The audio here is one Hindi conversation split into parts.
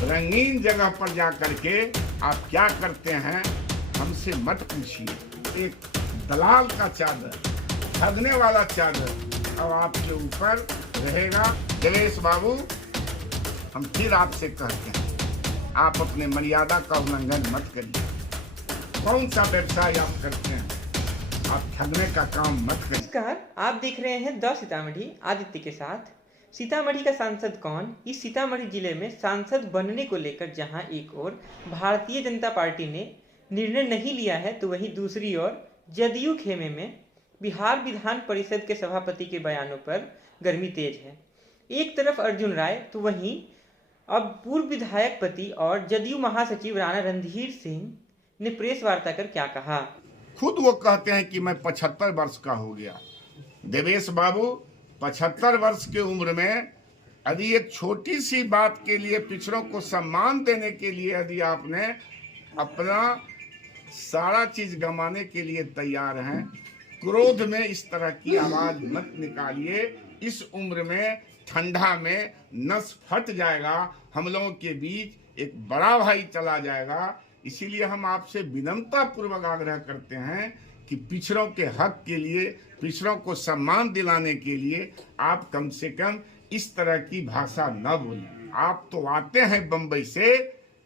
रंगीन जगह पर जा करके आप क्या करते हैं हमसे मत पूछिए। एक दलाल का चादर, ठगने वाला चादर अब आपके ऊपर रहेगा। देवेश बाबू, हम फिर आपसे कहते हैं, आप अपने मर्यादा का उल्लंघन मत करिए। कौन सा व्यवसाय आप करते हैं, आप ठगने का काम मत करिए। नमस्कार, आप देख रहे हैं द सीतामढ़ी आदित्य के साथ। सीतामढ़ी का सांसद कौन, इस सीतामढ़ी जिले में सांसद बनने को लेकर जहां एक ओर भारतीय जनता पार्टी ने निर्णय नहीं लिया है, तो वहीं दूसरी ओर जदयू खेमे में बिहार विधान परिषद के सभापति के बयानों पर गर्मी तेज है। एक तरफ अर्जुन राय, तो वहीं अब पूर्व विधायक पति और जदयू महासचिव राणा रणधीर सिंह ने प्रेस वार्ता कर क्या कहा। खुद वो कहते हैं कि मैं 75 वर्ष का हो गया। देवेश बाबू, 75 वर्ष की उम्र में यदि एक छोटी सी बात के लिए, पिछड़ों को सम्मान देने के लिए यदि आपने अपना सारा चीज गंवाने के लिए तैयार हैं, क्रोध में इस तरह की आवाज मत निकालिए। इस उम्र में, ठंडा में नस फट जाएगा, हम लोगों के बीच एक बड़ा भाई चला जाएगा। इसीलिए हम आपसे विनम्रता पूर्वक आग्रह करते हैं कि पिछड़ों के हक के लिए, पिछड़ों को सम्मान दिलाने के लिए आप कम से कम इस तरह की भाषा न बोलें। आप तो आते हैं बंबई से,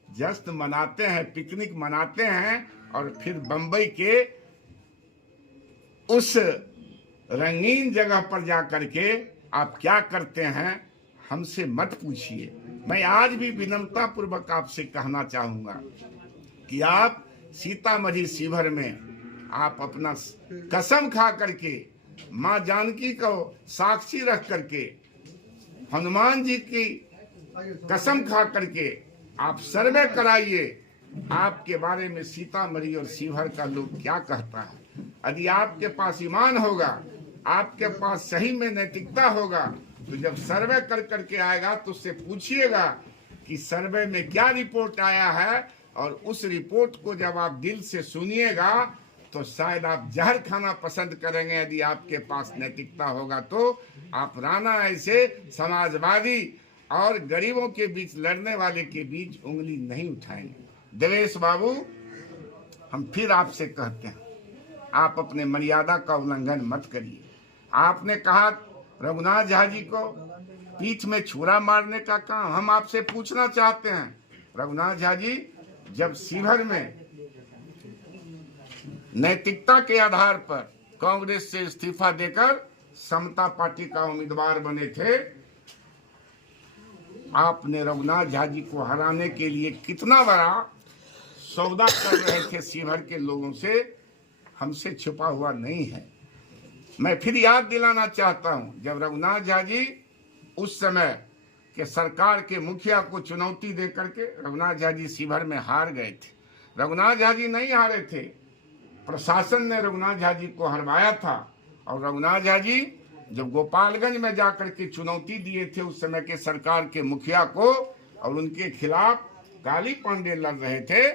जश्न मनाते हैं, पिकनिक मनाते हैं, और फिर बंबई के उस रंगीन जगह पर जा करके आप क्या करते हैं हमसे मत पूछिए। मैं आज भी विनम्रता पूर्वक आपसे कहना चाहूंगा कि आप सीतामढ़ी शिवहर में आप अपना कसम खा करके, माँ जानकी को साक्षी रख करके, हनुमान जी की कसम खा करके आप सर्वे कराइए। आपके बारे में सीतामढ़ी और शिवहर का लोग क्या कहता है। यदि आपके पास ईमान होगा, आपके पास सही में नैतिकता होगा, तो जब सर्वे कर करके आएगा तो उससे पूछिएगा कि सर्वे में क्या रिपोर्ट आया है, और उस रिपोर्ट को जब आप दिल से सुनिएगा तो शायद आप जहर खाना पसंद करेंगे। यदि आपके पास नैतिकता होगा तो आप राणा ऐसे समाजवादी और गरीबों के बीच लड़ने वाले के बीच उंगली नहीं उठाएंगे। देवेश बाबू, हम फिर आपसे कहते हैं, आप अपने मर्यादा का उल्लंघन मत करिए। आपने कहा रघुनाथ झा जी को पीठ में छुरा मारने का काम, हम आपसे पूछना चाहते हैं, रघुनाथ झा जी जब शिवहर में नैतिकता के आधार पर कांग्रेस से इस्तीफा देकर समता पार्टी का उम्मीदवार बने थे, आपने रघुनाथ झा जी को हराने के लिए कितना बड़ा सौदा कर रहे थे शिवहर के लोगों से, हमसे छुपा हुआ नहीं है। मैं फिर याद दिलाना चाहता हूं, जब रघुनाथ झा जी उस समय के सरकार के मुखिया को चुनौती दे करके रघुनाथ झा जी शिवहर में हार गए थे। रघुनाथ झा जी नहीं हारे थे, प्रशासन ने रघुनाथ झा जी को हरवाया था। और रघुनाथ झा जी जब गोपालगंज में जाकर के चुनौती दिए थे उस समय के सरकार के मुखिया को, और उनके खिलाफ काली पांडे लड़ रहे थे,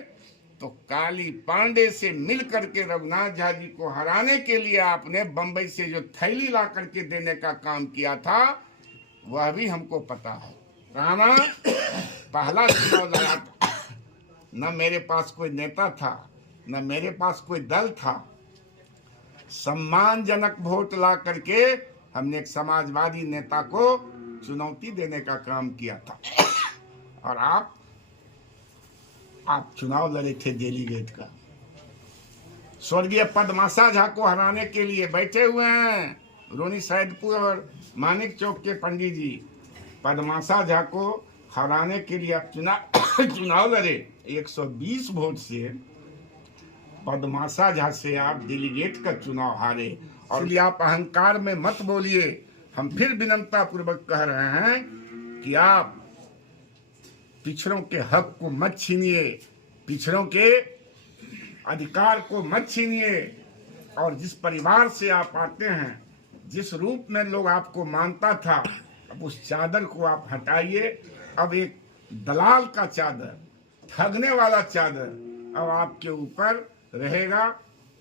तो काली पांडे से मिल करके रघुनाथ झा जी को हराने के लिए आपने बंबई से जो थैली ला करके देने का काम किया था, वह भी हमको पता है। राणा पहला चुनाव लड़ा था, न मेरे पास कोई नेता था, न मेरे पास कोई दल था। सम्मानजनक वोट ला करके हमने एक समाजवादी नेता को चुनौती देने का काम किया था। और आप चुनाव लड़े थे डेलीगेट का। स्वर्गीय पद्माशा झा को हराने के लिए बैठे हुए हैं रोनी सैदपुर और मानिक चौक के पंडित जी। पद्माशा झा को हराने के लिए आप चुनाव लड़े 120 वोट से। पद्माशा झा से आप डेलीगेट का चुनाव हारे। और इसलिए आप अहंकार में मत बोलिए। हम फिर विनम्रता पूर्वक कह रहे हैं कि आप पिछड़ों के हक को मत छीनिए, पिछड़ों के अधिकार को मत छीनिए। और जिस परिवार से आप आते हैं, जिस रूप में लोग आपको मानता था, अब उस चादर को आप हटाइए। अब एक दलाल का चादर, ठगने वाला चादर अब आपके ऊपर रहेगा।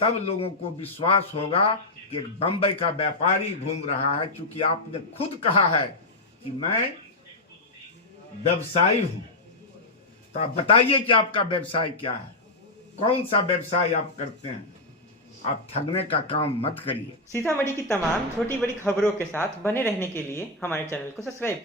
तब लोगों को विश्वास होगा कि एक बंबई का व्यापारी घूम रहा है। क्योंकि आपने खुद कहा है कि मैं व्यवसायी हूं, तो आप बताइए कि आपका व्यवसाय क्या है, कौन सा व्यवसाय आप करते हैं। आप ठगने का काम मत करिए। सीतामढ़ी की तमाम छोटी बड़ी खबरों के साथ बने रहने के लिए हमारे चैनल को सब्सक्राइब